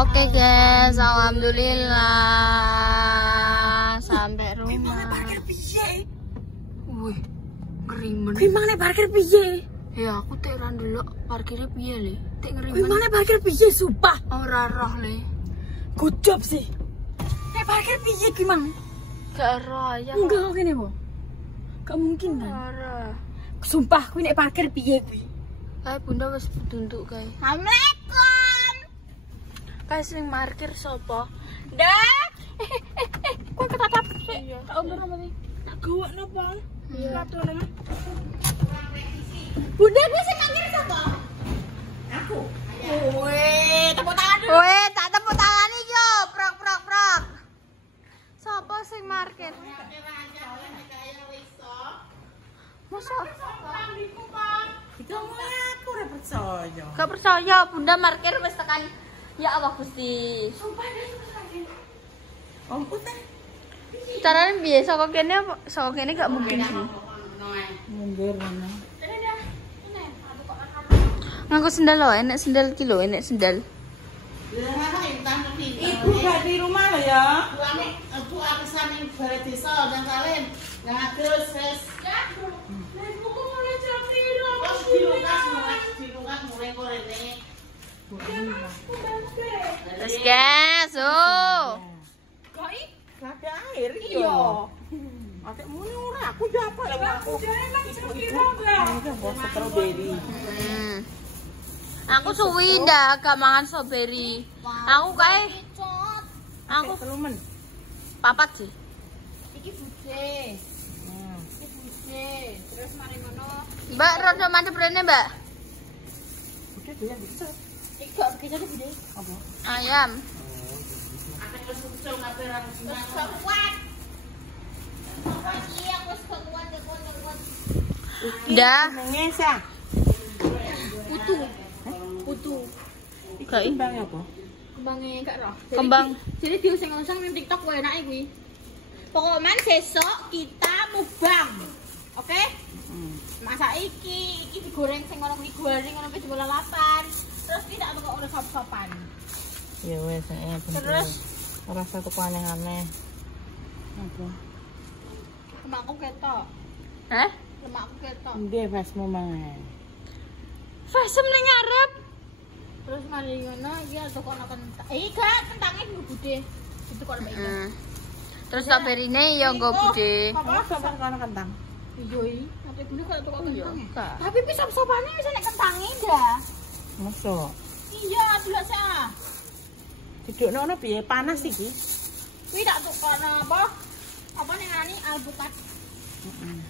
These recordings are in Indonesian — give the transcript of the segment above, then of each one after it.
Oke guys, alhamdulillah sampai rumah. Wih, ngerimen. Kuwi mang nek parkir piye? Ya aku tekan dulu parkirnya piye le? Tek ngerimen. Kuwi mang nek parkir piye sumpah? Ora roh le. Gojop sih. Nek parkir piye kuwi mang? Gak roh ya. Enggak kok kene, Po. Gak mungkin kan. Ora. Sumpah kuwi nek parkir piye kuwi? Kayak bunda wis petunduk kae. Assalamualaikum. Kae sing parkir sapa? Dah. Kok ketatap sih? Iya. Tak omong apa sih? Tak gowok napa? Iya. Nama. Bunda kuwi sing parkir sapa? Aku. Weh, tepuk tangan dulu. Weh, tak tepuk tangan iki yo. Prok prok prok. Sapa sing parkir? Masa? Itu aku ora percaya. Gak percaya bunda parkir wis tekan. Ya Allah Gusti. Sumpah deh parkir. Om putih. Caranya piye? Saka kene apa? Saka kene gak mungkin sih. Mundur mana? Nganggo sendal loh, enek sendal iki lho, enek sendal. Ibu gak di rumah lo ya? Ibu aku sampe bare desa nang Salim. Nang Agus wis. Ibu kok mulai jam piro? Dilungkas mulai korene. Terus guys, oh. Gak ada air iya. Atik muni ora aku yo apa lho aku. Ibu-ibu. Strawberry. Aku suwi ndak gak mangan strawberry. Aku kae aku telumen. papat sih. Iki buje. Iki buje. Terus mari ngono. Mbak, rada mandep rene, Mbak. Udah doyan bisa. Iki gak bisa buje. Apa? Ayam. Akan wis usul kabeh ra kuat. Iki aku wis kuat. Dah. Ngesa. Putu. Putu. Gak Kembang apa? Kembangnya gak roh. Kembang. Jadi diusung-usung ning TikTok wae enake kuwi. Pokoknya besok kita mukbang. Oke? Masak iki digoreng sing ngono kuwi goreng ngono wis lalapan. Terus tidak tukok ora sop-sopan. Ya wes, bener. Terus Ora satu aneh-aneh. Apa? lemakku ketok. Hah? Lemakku ketok. Nggih, Fasmu mangan. Fasem ning ngarep. Terus mari ngono iki tukok kentang. Gak kentangnya nggo bude. Itu kok mbak Ida. Terus strawberry-ne ya nggo bude. Apa sopan kono kentang? Iya iki, ate bune kok tukok kentang. Gak. Tapi pisop-sopane wis nek kentange dah. Mosok. Iya, delok sak. Dudukno ono piye? Panas iki. Kuwi tak tukokno apa? Apa ning ngani alpukat.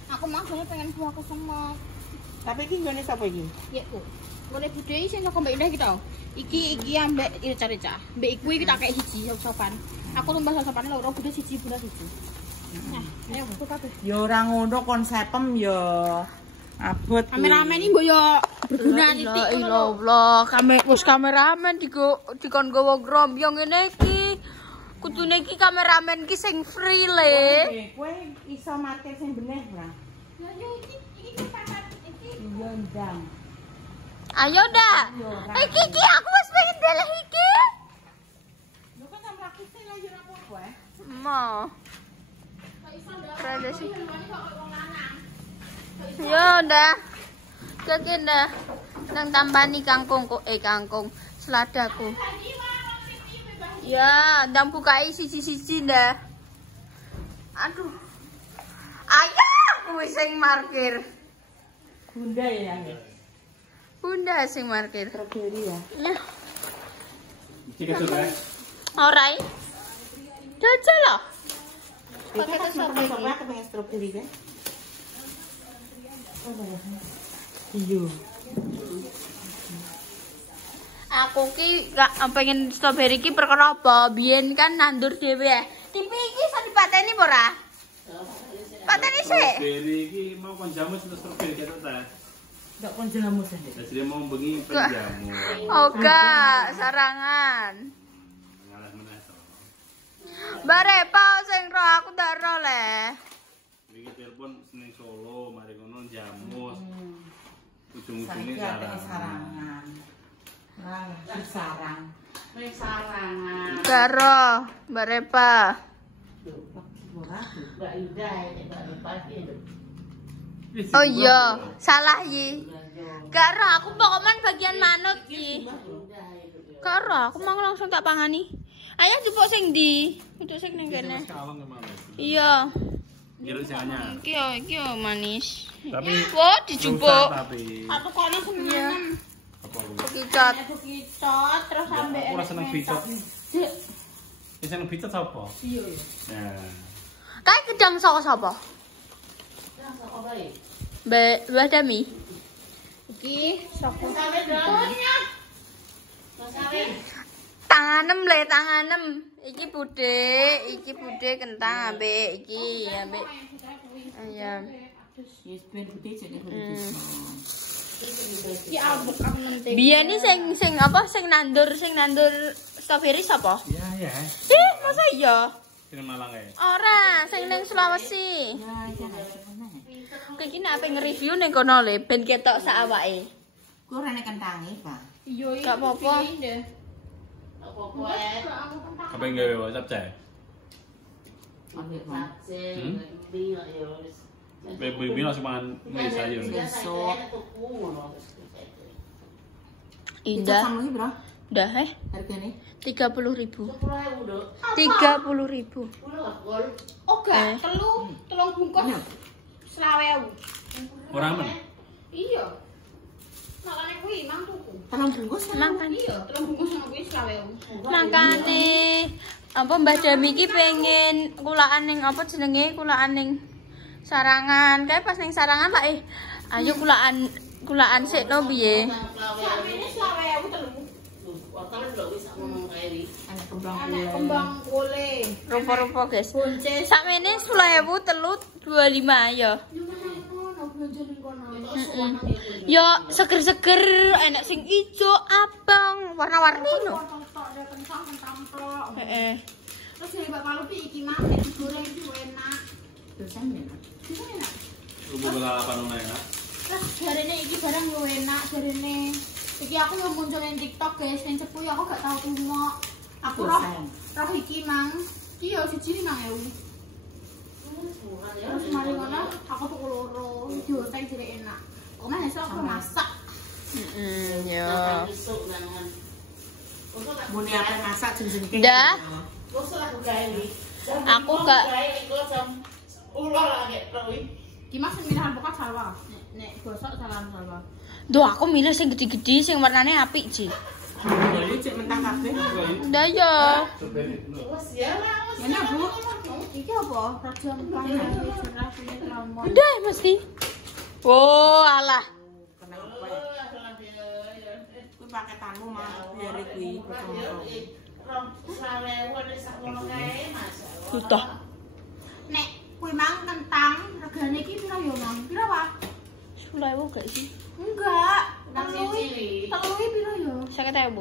Aku mah pengen buah aku semak. Tapi iki nggone sapa iki? Ya kok. Ngene budhe sing kok Mbak Indah iki to. Iki ambek Ica-Ica. Mbek iku iki tak kei siji sopan. Aku numbas sopane loro budhe siji bunda siji. Nah, ayo aku kabeh. Ya ora ngono konsepem ya. Abot. Kameramen iki mbok yo berguna La titik ngono lho. ilallah, wis kameramen dikon gowo grombyong ngene iki. Kudune iki kameramen ki sing free le. Kowe iso mati sing bener ora? Ya yo iki papat iki. Iya ndang. Ayo dah. Iki aku wis pengen deleh iki. Lho kok tak mlaku sih lha yo ora apa-apa. Mau. Rada sih. Yo dah. Keke dah. Nang tambani kangkung kok kangkung seladaku. Ya, ndang bukai siji-siji dah. Aduh. Ayo, kuwi sing parkir. Bunda ya nggih. Bunda sing parkir. Strawberry ya. Ya. Ora. Jajal loh. Pakai strawberry. Aku pengen strawberry kan. Iya. Aku ki gak pengen strawberry ki perkara apa? Biyen kan nandur dhewe ya. Tipe iki iso dipateni apa ora? Pateni sik. Strawberry iki mau kon jamu strawberry ketok ta. Enggak kon jamu sih. Jadi mau bengi penjamu. Oh gak, sarangan. Ngalah meneh to. Mbak Repa sing ro aku ndak ro le. Iki telepon ning Solo, mari ngono jamu. Ujung-ujungnya Saiki ate sarangan. sarangan. Nah, sarang. Ning sarangan. Karo Mbak Repa. Mbak Indah ini Mbak Repa iki. Oh iya, salah Yi. Karo aku pokoknya bagian manut Yi. Karo aku mau langsung tak pangani. Ayo jupuk sing ndi? Untuk sing ning kene. Iya. Jeruk sing anyar. Iki yo manis. Tapi Wah, dijupuk. tapi Aku kono semuanya. apa lu? Kicot. Aku kicot terus sampe. Aku ora seneng bicot. Jek. Sing seneng bicot sapa? Iya. Nah, Kae gedang saka sapa? Mbak Dami. Iki saka Tanganem le, tanganem. Iki bude kentang ambek iki ambek ayam. Yes, ben putih jadi iki albuk aku menting. Biyen iki sing apa sing nandur strawberry sapa? iya ya. Masa iya? Sing Malang ae. Ora, sing ning Sulawesi. Ya, jangan pernah. Iki nek ape nge-review ning kono le ben ketok sak awake. Ku rene kentangi, Pak. Iya iki. Gak apa-apa. Apa yang gawe WhatsApp cah? Ambil Pak. Baby langsung mangan mie sayur. Besok. Indah. Sama iki, Bro. Udah Hargane 30.000. 30.000. Oh gak, telung bungkus 20.000. Ora men. Iya. Makane kuwi mang tuku. Telung bungkus Makan. Iya, telung bungkus sama kuwi 20.000. Makane apa Mbah Dami iki pengen kulaan ning apa jenenge kulaan ning Sarangan. Kae pas ning Sarangan tak ayo kulaan sik no piye. Sakmene 20.000 telung. anak Kembang kule. Rupa-rupa guys. Buncis. Sakmene 10.000 telut 25 ya. Yo seger-seger enak sing ijo, abang, warna-warni no. Heeh. Terus dari Bapak Lupi iki mah digoreng iki enak. dosen ya. Bisa enak. Rubuh lalapan ngono ya. Lah jarene iki barang yo enak jarene. Iki aku yo muncul ning TikTok guys, ning cepu aku gak tau tumo. Aku roh iki mang. Iki yo siji 5.000. Terus mari ngono aku tuku loro, dioteng jere enak. Omah esuk aku masak. Yo. Muni apa masak jeneng iki? Dah. Aku gak Gimana sing milih alpukat salwa? Nek gosok salwa. Duh, aku milih sing gede-gede sing warnane apik, Ji. Jadi cek mentah kabeh. Ndak ya. Enak, Bu. Iki apa? Raja Mekah cerah punya trauma. Udah mesti. Oh, alah. Kena apa? Kuwi paketanmu mah biar kuwi potong-potong. Udah. Nek kuwi mang kentang regane iki piro ya, Mang? Piro, Pak? 10.000 gak sih? Enggak. Telui piro ya? 50.000.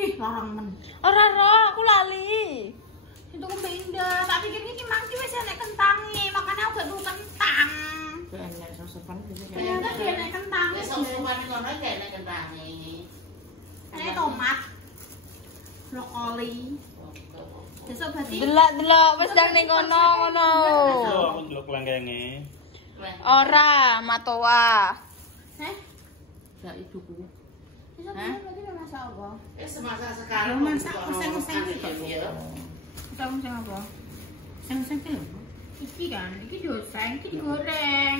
Hih, larang men. Ora roh, aku lali. Itu ku pindah. Tak pikir iki mang ki wis enek kentange, makane aku gak tuku kentang. Kuwi enak sosokan bisa Ternyata dia enek kentang. Enek tomat. Brokoli. Besok berarti Delok-delok wis ndang ning kono ngono. Yo aku ndelok langgenge. Ora, matoa. Heh, gak ibuku. besok berarti udah masak apa? Masak oseng-oseng iki. Kita masak apa? Oseng-oseng iki lho. Iki kan, iki dioseng, iki digoreng.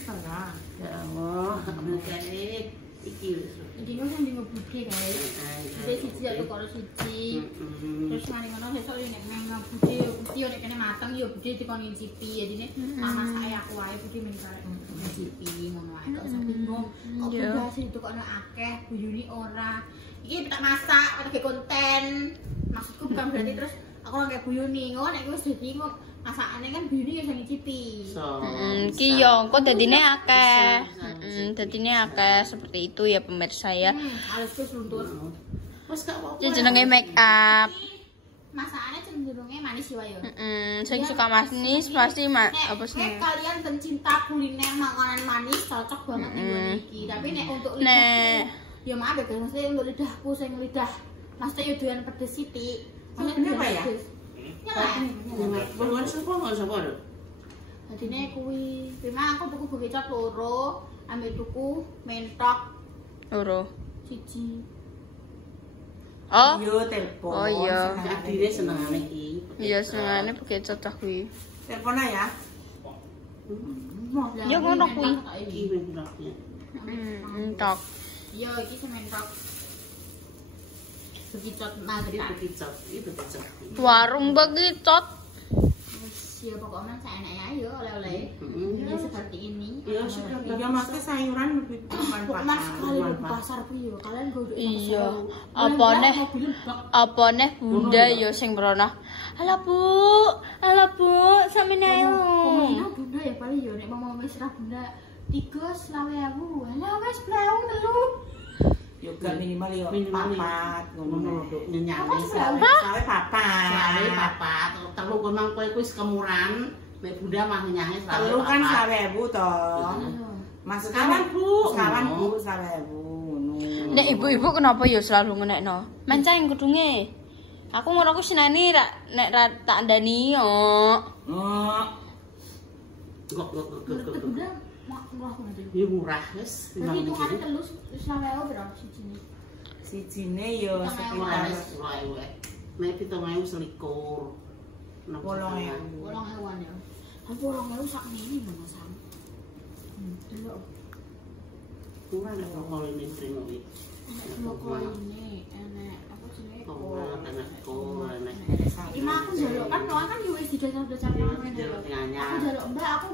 Setengah. Ya Allah, Iki kan sing ngebude kae. Jadi siji aku karo siji. Terus mari ngono besok nek nang bude yo kuti nek kene mateng yo bude dikon ngicipi. Jadine masake aku wae bude men karek ngicipi ngono wae kok iso bingung. Kok udah sing tukokno akeh, buyuni ora. Iki tak masak, ada konten. Maksudku bukan berarti terus aku ora kayak buyuni. Ngono nek wis dadi masakane kan buyuni yo iso ngicipi. Ki yo engko dadine akeh. Dadine akeh seperti itu ya pemirsa ya. Alisku luntur. Wes gak apa-apa. Iki jenenge make up. Masakane cenderungnya manis wae yo. Sing suka manis pasti apa sih? Nek kalian pencinta kuliner makanan manis cocok banget nih buat iki. Tapi nek untuk lidah Nek ya maaf ya guys, maksudnya untuk lidahku sing lidah Maksudnya yo doyan pedes sithik. Kenapa ya? Nyelek. Bangun sapa lho? Dadine kuwi, memang aku tuku bekicot loro, ambek tuku mentok Loro. siji. Oh. Yo telepon. Oh iya. Adine senengane iki. Iya senengane bekicot cah kuwi. Telepon ae ya. Ya ngono kuwi. Iki mentok. Entok. Iya, iki sementok. Bekicot maghrib. Itu bekicot. Warung bekicot. Wis ya pokoknya seenake ae yo oleh-oleh. Ya seperti ini. Iya, maksudnya sayuran lebih Mas sekali di pasar kuwi yo, kalian godhok. Iya. Apa neh bunda yo sing merono. Halo Bu, sampeyan ayo. Pemina bunda ya paling yo nek mau wis ra bunda 3.000. Lah wis blewu telu. Yo gak minimal yo 4 ngono Apa nyenyane sih, sawe papat. Sawe papat, telu kok mang kowe kuwi kemuran, nek Bunda mah nyanyi sawe. Telu kan 1.000 to. Maksudnya sekawan Bu 1.000 ngono. Nek ibu-ibu kenapa yo selalu ngenekno? Mancing kudunge. Aku ngono ku sinani nek ra tak andani yo. Oh. Kok. Bunda murah banget. Iki murah wis. Berarti hitungane telu 20.000 berapa sijine? Sijine yo sekitar 20.000. Nek 7.000 selikur. 8.000. 8.000-an ya. 8.000 sak mini Bang Sam. Delok. Murah nek kok ini trimo iki. Loko ini enek apa jenenge? Enak. Iki mah aku njaluk kan yo wis didasar-dasar nang ngene lho. Aku njaluk Mbak, aku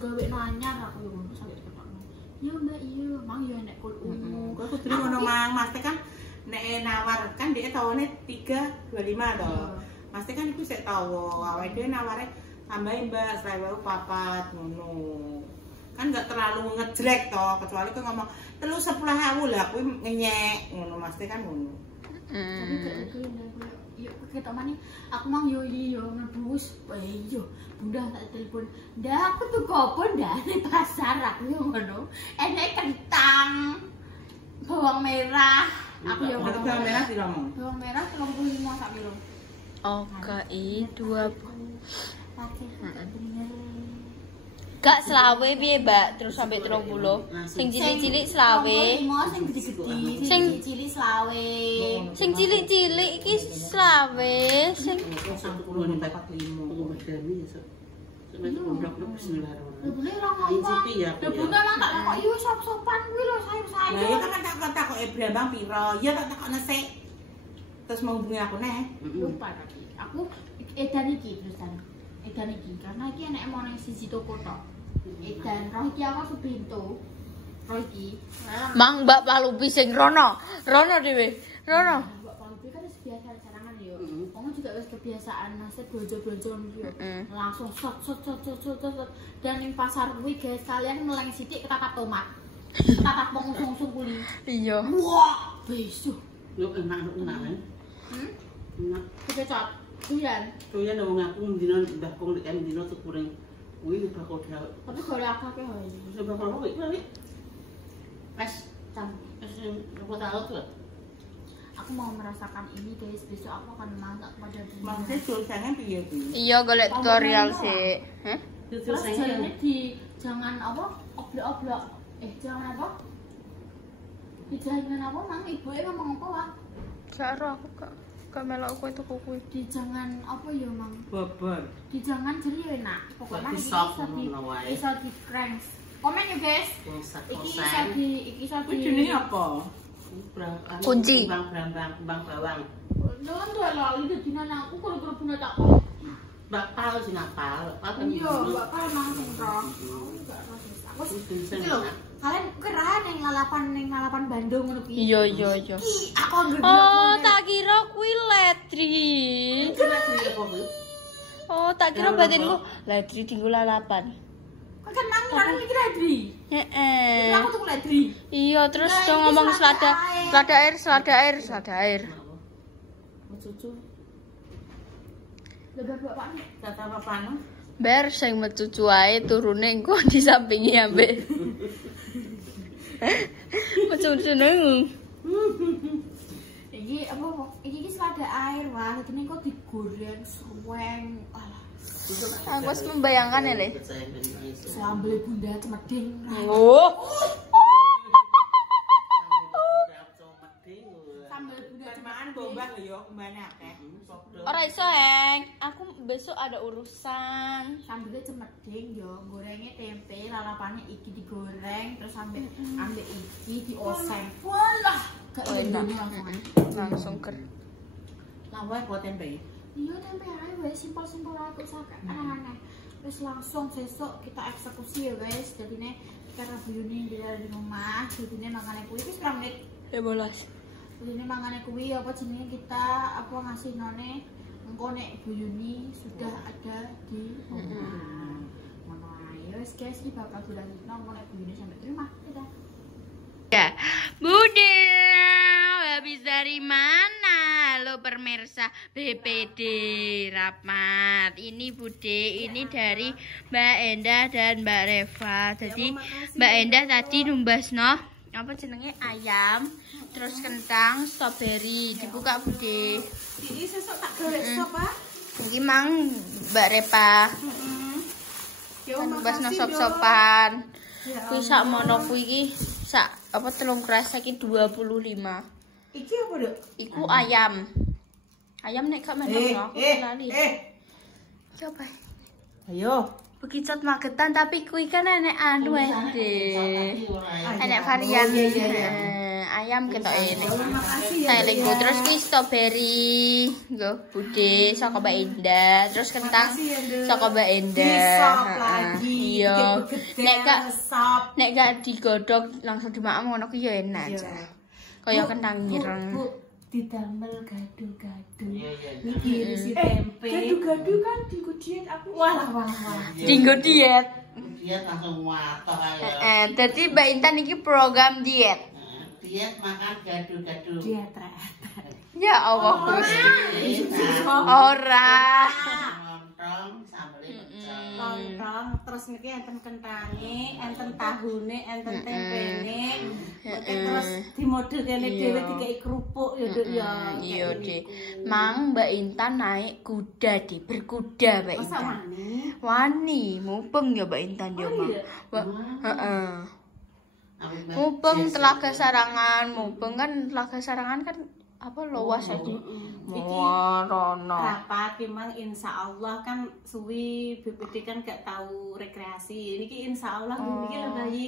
gawe anyar aku yo ngono sampe diketokno. Ya Mbak, iya, mang yo enek kul ungu. Kok kudu ngono Mang, Mas kan nek nawar kan dhek tawane 3.25 to. Mas kan iku sik tawa, awake dhewe naware tambahin Mbak 1.000 papat ngono. Kan enggak terlalu ngejlek to, kecuali kok ngomong 10.000 lah kuwi ngenyek ngono Mas kan ngono. Tapi yo ketok maning aku mang yo ngebus. Yo Bunda tak telepon. Ndak aku tuh kopon dari pasar aku yo ngono. Enek kentang, bawang merah. Aku yo ngono. Bawang merah sih ngomong. Bawang merah 35 sak kilo. Oke, 2. Pakai bener. Gak selawe piye, Mbak? Terus sampai 30. Sing cilik-cilik selawe. Sing gede-gede, sing cilik selawe. Sing cilik-cilik iki selawe. Sing 45. Lho bune ora ngomong. Lho bune mang tak kok yo sop-sopan kuwi lho sayur-sayur. Lah ya kan tak kok Brambang piro? Ya tak takokne sik. Terus mau hubungi aku neh. Lupa tadi. Aku edan iki terusan. Edan iki karena iki enek mau ning siji toko tok. Edan roh iki aku subintu. Roh iki. Mang Mbak Palupi sing rono. Rono dhewe. Rono. Mbak Palupi kan wis biasa carangan yo. Kamu juga wis kebiasaan nase belanja-belanja yo. Langsung sot. Dan ning pasar kuwi guys kalian meleng sithik ketatap tomat. Ketatap pengusung-usung kuli. Iya. Wah, besok. Yo enak. Enak. Kecot. Doyan. Doyan wong aku dina mbah kong nek dina tukuring kuwi bakal dawe. Tapi gore akeh wae. Wis bakal kuwi kuwi. Wes Cam. apa tahu tuh? Aku mau merasakan ini guys, besok aku akan masak pada Bunda. Maksudnya tulisannya piye kuwi? Iya golek tutorial sih. Hah? Terus jalannya jangan apa? Oblok-oblok. Jangan apa? Jangan apa, Mang? Ibu ngomong apa, Wak? Karo aku gak melok kowe tuku kuwi. Jangan apa ya, Mang? Bobor. Jangan jadi enak. Pokoknya Di iki sop iso di ngono wae. iso di cranks. Komen ya, guys. Iki iso Kuwi di jenenge apa? Kunci. Kembang bawang. Jangan tuh lali dadinan aku kalau bener tak Bakal sing apal. iya, bakal mang sing roh. Aku iki lho, kalian keren yang lalapan Bandung ngono ki. Iya. Aku anggere Oh, tak kira kuwi ledri. Oh, tak kira batinku ledri tinggu lalapan. Kok kan mang kan iki ledri. Heeh. Aku tuh ledri. Iya, terus Nah, dong ini ngomong selada selada air. Cucu. Lebar bapak nih. Kata bapakno. Ber sing mecucu ae turune engko di sampingi ambek. Mecucu nang. Iki iki apa? Iki selada air wah, ini kok digoreng suweng. Alah. Aku harus membayangkan ya, Le. Sambal bunda cemeding. Oh. Sambal bunda Cuman bombah lho yo kembane akeh. Ora iso, Heng. Aku besok ada urusan. Sambalnya cemeding yo, gorengnya tempe, lalapannya iki digoreng, terus ambil iki dioseng. Walah, gak enak. langsung. Langsung ker. Lawa buat tempe. Iya tempe aja wes simpel-simpel aja kok sak aneh-aneh. Terus langsung besok kita eksekusi ya guys. Jadi nih karena buyuni di rumah, jadi nih makannya kuwi wis 5 menit. Ya bolas. Jadi nih makannya kuwi apa jenenge kita apa ngasih none engko nek buyuni sudah ada di rumah. Ngono ae wis guys, iki bakal dilanjutno engko nek buyuni sampai di rumah. Dadah. Ya, Bude, habis dari mana lo pemirsa BPD Rahmat? Ini Bude, ini dari Mbak Endah dan Mbak Reva. Jadi Mbak Endah tadi numbasno apa jenenge ayam, terus kentang, strawberry. Dibuka Bude. Iki sesuk tak golek sop, Pak. Iki mang Mbak Reva. Numbasno sop-sopan. Kuwi sak mono kuwi iki sak apa telung keras iki 25. Iki apa, Dok? Iku ayam. Ayam nek gak meneng aku lali. Coba. Ayo. Bekicot magetan tapi kuwi kan enek anu deh. Enek varian ayam ketok ini. Sailingku terus ki strawberry, nggo Bude saka Mbak Endah, terus kentang saka Mbak Endah. Iya. Nek gak digodhog langsung dimakan ngono ki ya enak aja. Kaya kentang ireng. Didamel gado-gado. Niki isi tempe. Gado-gado kan dienggo diet aku. Walah. Dienggo diet. Diet langsung watok ayo. Dadi Mbak Intan iki program diet. Diet makan gado-gado. Diet. Ya Allah Gusti. Ora. Lontong sambelé pecel. Lontong terus niki enten kentange, enten tahune, enten tempene. Terus dimodel kene dhewe dikeki kerupuk ya, Dok ya. Iya, Dik. Mang Mbak Intan naik kuda, Dik. Berkuda Mbak Intan. Wani, mubeng ya Mbak Intan ya, Mang. Heeh. Mubeng Telaga Sarangan, mubeng kan Telaga Sarangan kan apa luas aja. Rono. Rapat memang insya Allah kan suwi BPD kan gak tahu rekreasi. Ini insya Allah ini lagi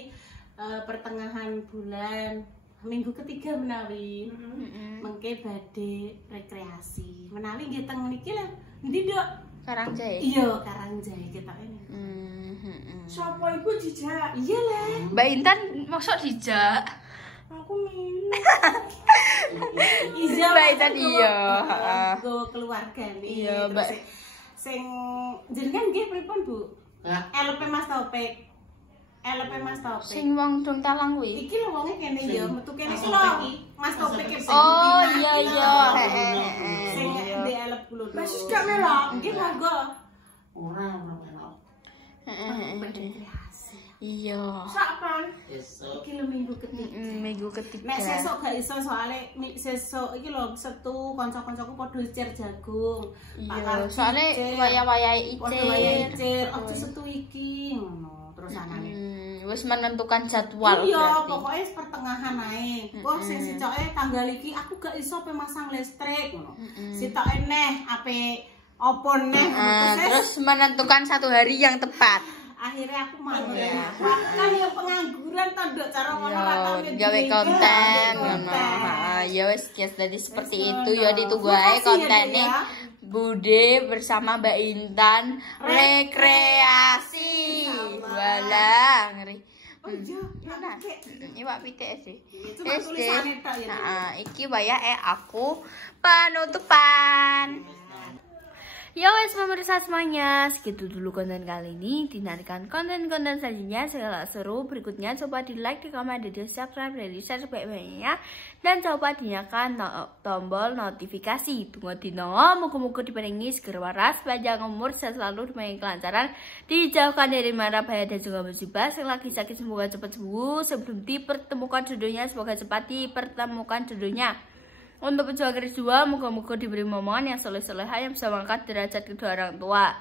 pertengahan bulan minggu ketiga menawi mengke badhe rekreasi. Menawi nggih teng niki lho. Endi, Dok? Karangjae. Iya, Karangjae kita ini. Sopo iku dijak? Iya lah. Mbak Intan mosok dijak. Aku minum. Mbak Intan iya, heeh. Go keluarga nih. Iya, Mbak. Sing jenengan nggih pripun, Bu? LP Mas Topik. LP Mas Topik. Sing wong dong talang kuwi. Iki lho wonge kene ya, metu kene iki lho. Mas Topik iki. Oh iya. Sing di LP kulo. Mas gak melok. Nggih monggo. Ora melok. Iya. Sapan? Besok. Iki lho minggu ketiga. Minggu ketiga. Nek sesuk gak iso soalnya sesuk iki lho Setu kanca-kancaku padha icir jagung. Iya, soalnya waya-wayahe icir. Aja Setu iki ngono. Terus anane. Wis menentukan jadwal. Iya, pokoknya pertengahan ae. Wah, sing sicoke tanggal iki aku gak iso pemasang listrik ngono. Sitoke neh ape opo neh terus menentukan satu hari yang tepat. Akhirnya aku mau ya. Kan yang pengangguran to, Dok, cara ngono ra tau gawe konten ngono. Ya wis jadi seperti itu ya, ditunggu ae kontene Bude bersama Mbak Intan rekreasi. Walah, ngeri. Oh iya, Mana? Iwak pitik sih. Cuma tulisane tok ya. Iki wayahe aku penutupan. Ya wes pemirsa semuanya, segitu dulu konten kali ini. Dinantikan konten-konten selanjutnya segala seru berikutnya. Coba di like, di komen, di subscribe, dan di share sebaik-baiknya. Dan coba dinyalakan tombol notifikasi. Tunggu dino, muka-muka diperingi segera waras, panjang umur, sehat selalu, demi kelancaran, dijauhkan dari mara bahaya dan juga musibah. Yang lagi sakit semoga cepat sembuh. Sebelum dipertemukan jodohnya, semoga cepat dipertemukan jodohnya. Untuk pejuang keris 2, moga-moga diberi momongan yang soleh-soleha yang bisa mengangkat derajat kedua orang tua.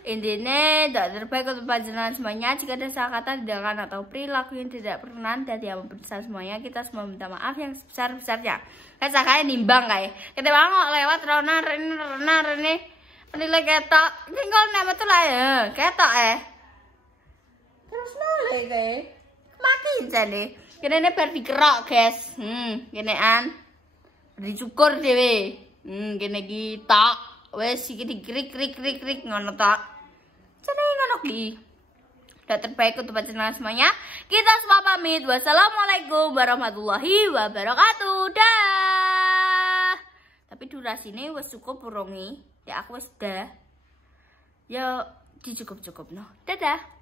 Intinya, doa terbaik untuk panjenengan semuanya. Jika ada salah kata, tindakan atau perilaku yang tidak berkenan dan yang membesar semuanya, kita semua minta maaf yang sebesar-besarnya. Kayak sakanya nimbang kayak. Kita bangok lewat Rona Rene. Penilai ketok. Ini kalau nama tuh lah ya, ketok Terus nolai kayak. Makin jadi. Kene bar dikerok, guys. Kenean. Dicukur dhewe. Kene iki tok. Wes iki dikrik ngono tok. Jenenge ngono ki. Doa terbaik untuk panjenengan semuanya. Kita semua pamit. Wassalamualaikum warahmatullahi wabarakatuh. Dah. Tapi durasine wis cukup urungi. Ya aku wis dah. Ya dicukup-cukup no. Dadah.